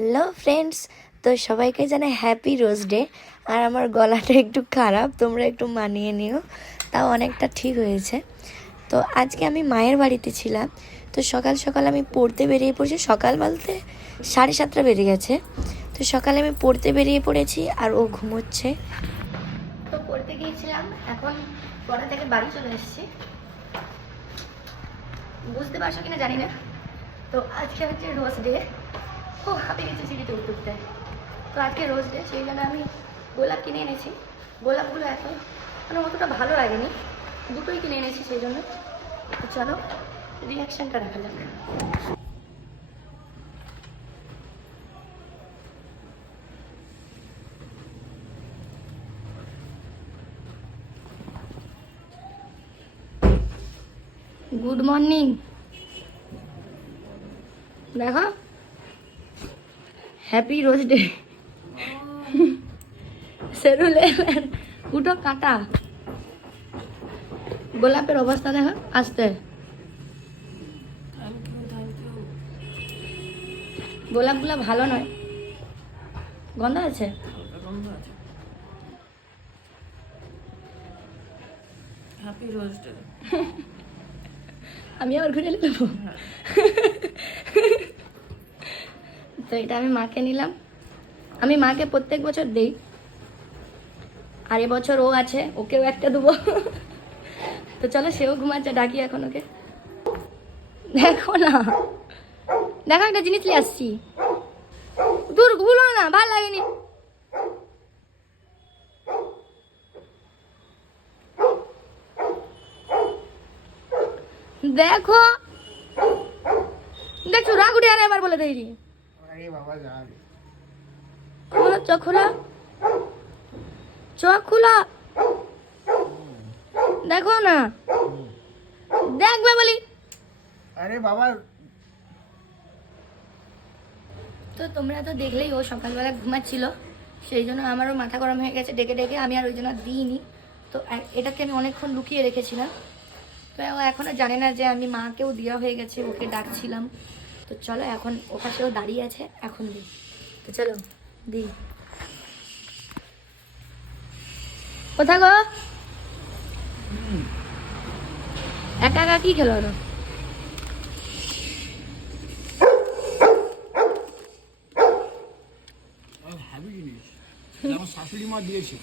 Hello friends, তো সবাইকে জানাই হ্যাপি রোজ ডে। আর আমার গলাটা একটু খারাপ, তোমরা একটু মানিয়ে নিও, তাও অনেকটা ঠিক হয়েছে। তো আজকে আমি মায়ের বাড়িতে ছিলাম। তো সকাল সকাল আমি পড়তে বেরিয়ে পড়েছি, সকাল বলতে 7:30 বেজে গেছে। তো সকালে আমি পড়তে বেরিয়ে পড়েছি আর ও ঘুমোচ্ছে। তো পড়তে গিয়েছিলাম, এখন পড়া থেকে বাড়ি চলে এসেছি। বুঝতে পারছো কিনা জানি না। তো আজকে হচ্ছে রোজ ডে। ও হাতে গেছে সিঁড়িতে উঠতে। তো আজকে রোজ ডে, সেই জন্য আমি গোলাপ কিনে এনেছি। গোলাপগুলো এত মানে অতটা ভালো লাগেনি, দুটোই কিনে এনেছি সেই জন্য। তো চলো রিয়াকশানটা দেখা যাক। গুড মর্নিং, দেখো হ্যাপি রোজ ডে। সেরুল উঠো, কাটা গোলাপের অবস্থা দেখো। আসতে গোলাপগুলো ভালো নয়, গন্ধ আছে। Happy rose day. আমি আবার ঘুরে দেবো। তো এটা আমি মাকে নিলাম। আমি মাকে প্রত্যেক বছর দিই, আর এবছর ও আছে, ওকেও একটা দেবো। তো চলো, সেও ঘুমাচ্ছে, ডাকি এখন ওকে। দেখো না, দেখো একটা জিনিস নিয়ে আসছি। দূর ভুলো না, ভালো লাগেনি। দেখো দেখছো, রাগ উঠে আরে এবার বলে দেয়নি। খোলা চোখ, খোলা চোখ, খোলা দেখো না, দেখবে বলি। আরে বাবা, তো তোমরা তো দেখলেই, ও সকালবেলা ঘুমাচ্ছিল, সেই জন্য আমারও মাথা গরম হয়ে গেছে ডেকে ডেকে। আমি আর ওই জন্য দিইনি। তো এটাকে আমি অনেকক্ষণ লুকিয়ে রেখেছিলাম। তো ও এখনও জানে না যে আমি মাকেও দেওয়া হয়ে গেছে, ওকে ডাকছিলাম। তো চলো, এখন ও পাশেও দাঁড়িয়ে আছে, এখন দিই। তো চলো দিই। কোথা গো? একা একা কি খেলো না? হ্যাপি জিনিস আমার শাশুড়ি মা দিয়েছে,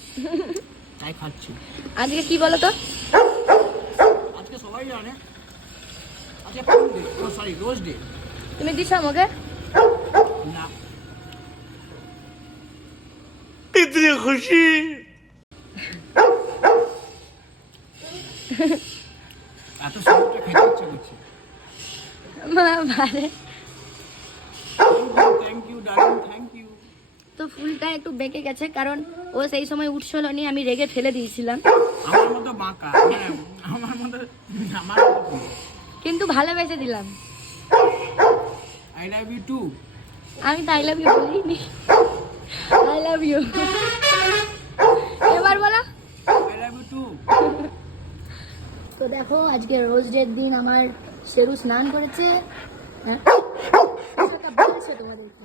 তাই খাচ্ছি। আজকে কি বলো তো? আজকে সবাই জানে আজকে ফুল ডে, ও সরি রোজ ডে। তুমি দিছো আমাকে? না, ইতনি খুশি। এত সুন্দর খেতে ইচ্ছে করছে। মা ভালো। Thank you darling, thank you. তো ফুলটা একটু বেঁকে গেছে, কারণ ও সেই সময় উঠছিল নি, আমি রেগে ফেলে দিয়েছিলাম। আমার মতো বাঁকা, আমার মতো, আমার মতো। কিন্তু ভালোবেসে দিলাম। I love you too. আমি তো আই লাভ ইউ বলিনি, আই লাভ ইউ। এবার বলো। I love you too. তো দেখো, আজকে রোজ ডের দিন আমার শেরু স্নান করেছে। হ্যাঁ, বলছে তোমাদেরকে।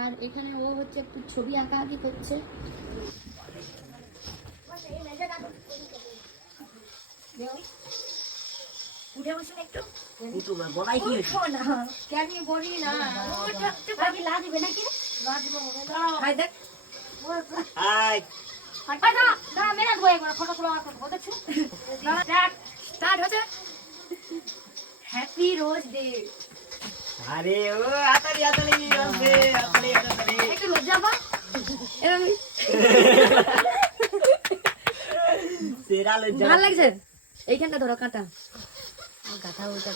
আর এখানে ও হচ্ছে একটু ছবি আঁকা আঁকি করছে। উঠে বসুন একটু। উঠো না, কেন বলি না, লাগবে নাকি? হাই দেখ, হাই। Happy rose day. আরে ও আতারি আতারি আসবে, আতারি আতারি। একটু লজ্জা পা। সেরা লজ্জা। ভালো লাগছে? এইখানটা ধরো, কাঁটা কাঁথা ওইটা।